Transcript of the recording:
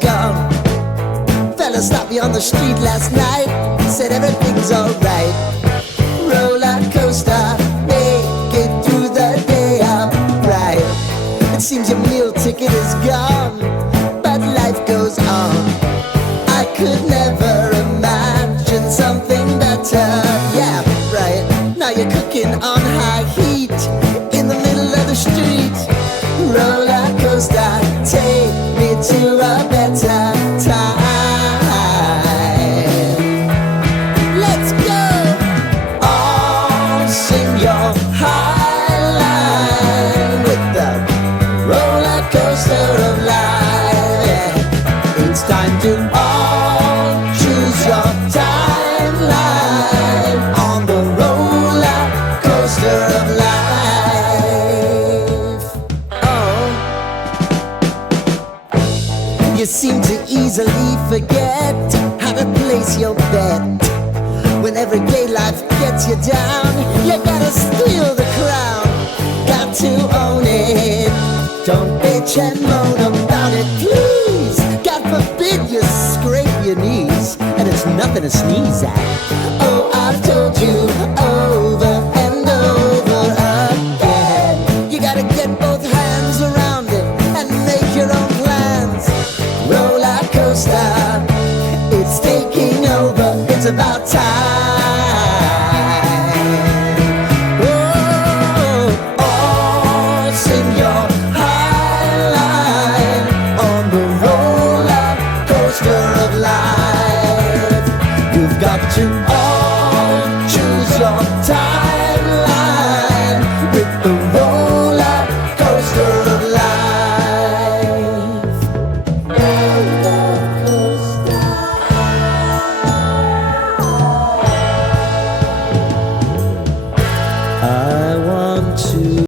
gone. Fella stopped me on the street last night, said everything's alright. Roller coaster, make it through the day upright. It seems your meal ticket is gone, but life goes on. I could never imagine something better. Yeah, right. Now you're cooking on high heat in the middle of the street. Roller coaster, take me to a better time. Let's go! All sing your high line with the roller coaster of life. Yeah. It's time to all choose your timeline on the roller coaster of life. You seem to easily forget how to place your bet. When everyday life gets you down, you gotta steal the crown. Got to own it. Don't bitch and moan about it, please. God forbid you scrape your knees, and it's nothing to sneeze at. Oh, I've told you over and over again, you gotta get both hands around it and make your own plans. Roller coaster, it's taking over, it's about time. Oh, all sing your high line on the roller coaster of life. You've got to all choose your time.